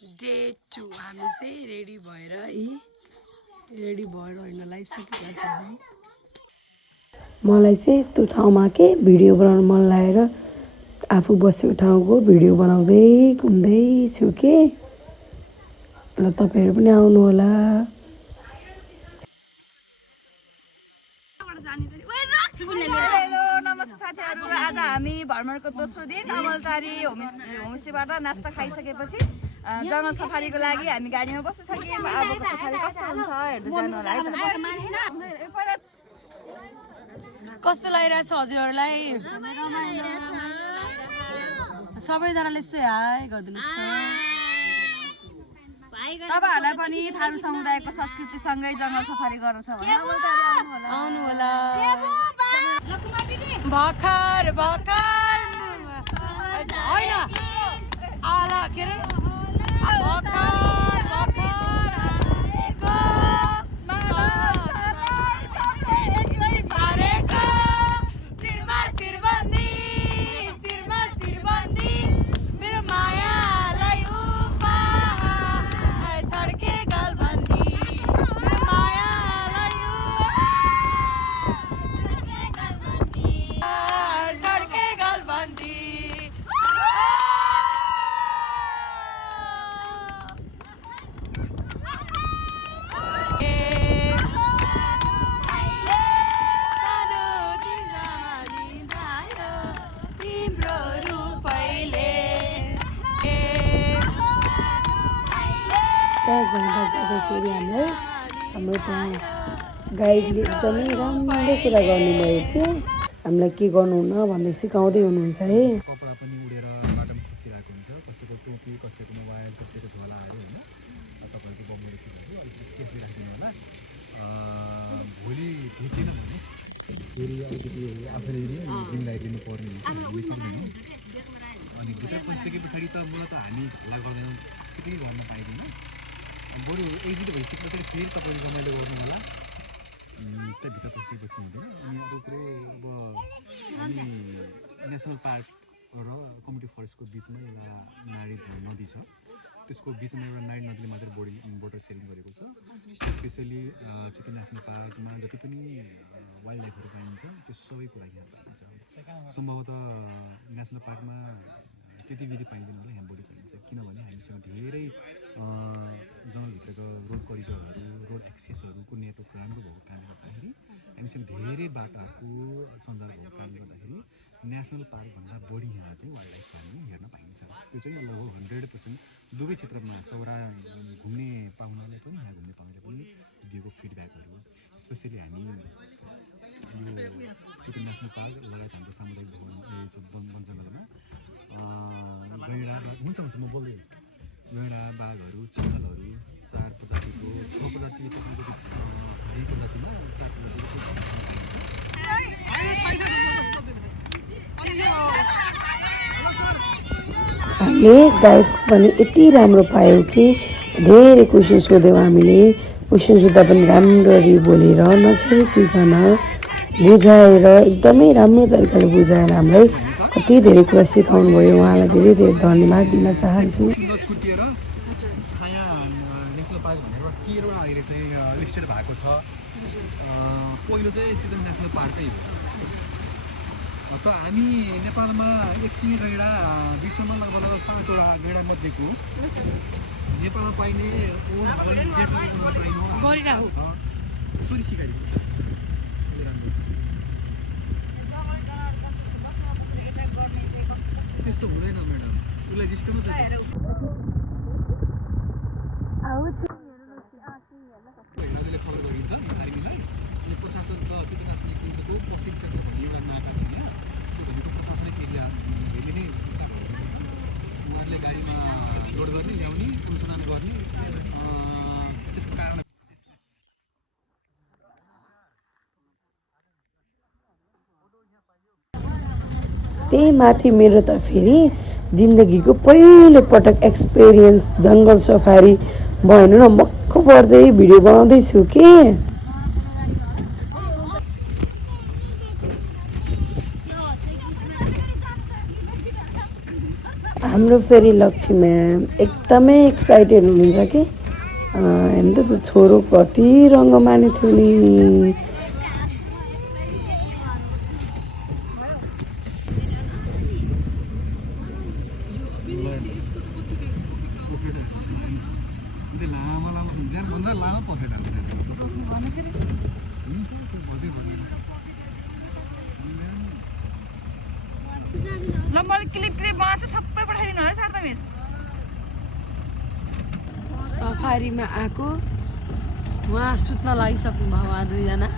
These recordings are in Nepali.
डे 2 हामी चाहिँ रेडी भएर हिँड्न लागिसकेका छौँ। मलाई चाहिँ त्यो ठाउँमा के भिडियो बनाउन मन लागेर आफू बसेको ठाउँको भिडियो बनाउँदै घुम्दैछु के। ल तपाईँहरू पनि आउनु होला। हेलो नमस्ते साथीहरू। आज हामी भ्रमणको दोस्रो दिन अमलचारी होमस्टेबाट नास्ता खाइसकेपछि जङ्गल सफारीको लागि हामी गाडीमा बसिसक्यौँ। अबको सफारी कस्तो हुन्छ हेर्दै जानु होला है। कस्तो लागिरहेछ हजुरहरूलाई? सबैजनाले यस्तो हाई गरिदिनुहोस् त। तपाईँहरूलाई पनि थारू समुदायको संस्कृतिसँगै जङ्गल सफारी गर्नु छ भने आउनु होला। भर्खर होइन आला के अरे जाँदाखेरि हाम्रो त्यहाँ गाइडले एकदमै राम्रो कुरा गर्नुभयो कि हामीलाई के गर्नुहुन्न भन्दै सिकाउँदै हुनुहुन्छ है। कपडा पनि उडेर बाटोमा खसिरहेको हुन्छ, कसैको टोपी, कसैको मोबाइल, कसैको झोलाहरू होइन। तपाईँहरूको बम्बेको चिजहरू अलिकति सेफली राखिदिनु होला। भोलि भेटिनँ भने फेरि अलिकति आफूले जिम्मेदारी लिनुपर्ने हुन्छ। अनि भित्र पसिसके पछाडि त मलाई त हामी झल्ला गर्दैनौँ, केही गर्न पाइँदैन। बरु एजिट भइसकेपछि फेरि तपाईँले रमाइलो गर्नु होला। त्यहाँभित्र पसिसकेपछि हुँदैन। अनि अरू कुरो अब हामी नेसनल पार्क र कम्युनिटी फरेस्टको बिचमा एउटा नारी नदी छ। त्यसको बिचमा एउटा नारी नदीले मात्र बोर्डर सेलिङ गरेको छ। स्पेसली चितवन नेसनल पार्कमा जति पनि वाइल्ड लाइफहरू पाइन्छ त्यो सबै कुरा यहाँ पाइन्छ। सम्भवतः नेसनल पार्कमा त्यति विधि पाइँदैन होला, यहाँ बढी पाइन्छ। किनभने हामीसँग धेरै जङ्गलभित्रको रोड करिडरहरू, रोड एक्सेसहरूको नेटवर्क राम्रो भएको कारणले गर्दाखेरि हामीसँग धेरै बाटाहरूको सञ्जाल भएको कारणले गर्दाखेरि नेसनल पार्कभन्दा बढी यहाँ चाहिँ वाइल्ड लाइफ फार्मिङ हेर्न पाइन्छ। त्यो चाहिँ लगभग 100% दुवै क्षेत्रमा सौरा घुम्ने पाहुनाले पनि यहाँ घुम्ने पाहुनाले पनि दिएको फिडब्याकहरू हो। स्पेसली हामी यो चितवन नेसनल पार्क लगायत हाम्रो सामुदायिक वन जङ्गलमा गैँडा हुन्छ म बोल्दै हुन्छु। गैँडा, बाघहरू, चितलहरू 4 प्रजातिको 6 प्रजाति तपाईँको 2 प्रजातिमा 4 प्रजातिको हामीले गाइड पनि यति राम्रो पायौँ कि धेरै क्वेसन सोध्यौँ। हामीले क्वेसन सोद्धा पनि राम्ररी बोलेर नछोडिकन बुझाएर एकदमै राम्रो तरिकाले बुझाएर हामीलाई कति धेरै कुरा सिकाउनु भयो। उहाँलाई धेरै धेरै धन्यवाद दिन चाहन्छु। छुटिएर छाया नेसनल पार्क भनेर एउटा अहिले चाहिँ लिस्टेड भएको छ। पहिलो चाहिँ चितवन नेसनल पार्कै हो। त हामी नेपालमा एकसिङे गैँडा विश्वमा लगभग 5वटा गैँडा मध्येको नेपालमा पाइने चोरी सिकारी राम्रो छ। त्यस्तो हुँदैन म्याडम, उसलाई जिस्कनु छ। हेर्नाले खबर गरिन्छ आर्मीलाई। अनि प्रशासन छ चितवन नेसनल पार्कको प्रशिक्षण भन्ने एउटा नाका छ यहाँ। त्यो भनेको प्रशासनिक एरियाहरूले नै स्टाफ गरेको छ। उहाँहरूले गाडीमा लोड गर्ने, ल्याउने, अनुसन्धान गर्ने। त्यसको कारण त्यही माथि मेरो त फेरि जिन्दगीको पहिलो पटक एक्सपिरियन्स जङ्गल सफारी भयो न। मक्ख पर्दै भिडियो बनाउँदैछु कि। हाम्रो फेरि लक्ष्मी म्याम एकदमै एक्साइटेड हुनुहुन्छ कि हेर्नु त छोरो कति रङ्गमाने थियो नि। ल मैले क्लिप बनाएको छु सबै पठाइदिनु होला शारदा मिस। सफारीमा आएको उहाँ सुत्न लागिसक्नु भयो उहाँ दुईजना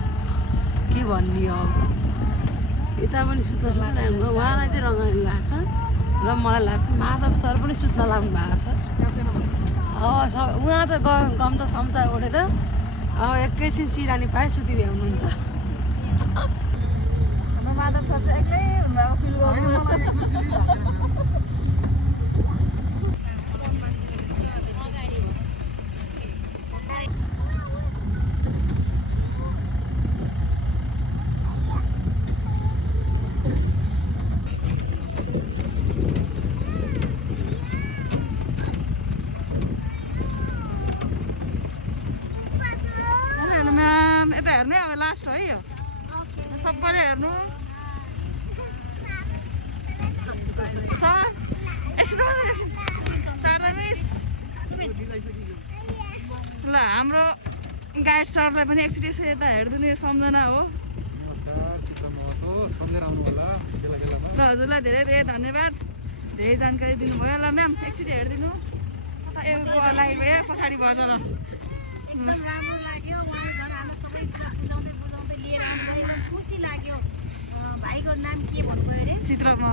के भन्ने हो यता पनि सुत्न सक्नु उहाँलाई चाहिँ रमाइलो लाग्छ र मलाई लाग्छ माधव सर पनि सुत्न लाग्नु भएको छ। सब उहाँ त गम त सम्चा ओढेर अब एकैछिन सिरानी पाए सुति भ्याउनुहुन्छ। माधव सर चाहिँ एक्लै हुनुभएको फिल यता हेर्नु अब लास्ट है यो सबैले हेर्नु ल हाम्रो गाइड सरलाई पनि एकचोटि यसो यता हेरिदिनु यो सम्झना हो। ल हजुरलाई धेरै धेरै धन्यवाद धेरै जानकारी दिनुभयो। ल म्याम एकचोटि हेरिदिनु कता एउटा लाइट भयो पछाडि भएछ ल भाइको नाम के भन्नुभयो अरे चित्र म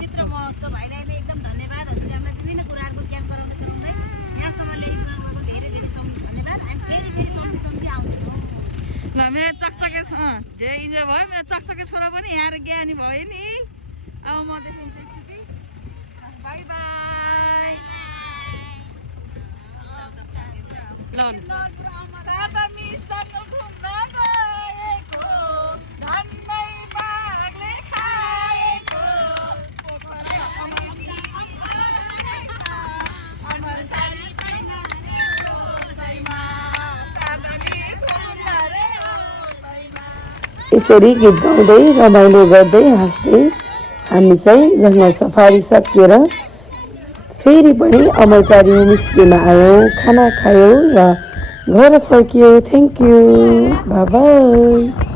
चित्र महत्त्व भाइलाई एकदम धन्यवाद। हजुरले हामीलाई विभिन्न कुराहरूको ज्ञान गराउन सक्नुहुँदै यहाँसम्म ल्याइदिनुभएको धेरै धेरै धन्यवाद। हामी फेरि सँगै आउँछौँ। ल मेरो चकचके धेरै इन्जोय भयो। मेरो चकचके छोरा पनि यहाँ ज्ञानी भयो नि। अब म देखिन्छु एकचोटि बाई बाई। ल शारदा मिससँग घुम्न गएको धन्नै बाघले खाएको यसरी गीत गाउँदै रमाइलो गर्दै हाँस्दै हामी चाहिँ जङ्गल सफारी सकिएर फेरि पनि अमलचारी होमस्टेमा आयौँ, खाना खायौँ र घर फर्कियौँ। Thank you, by by.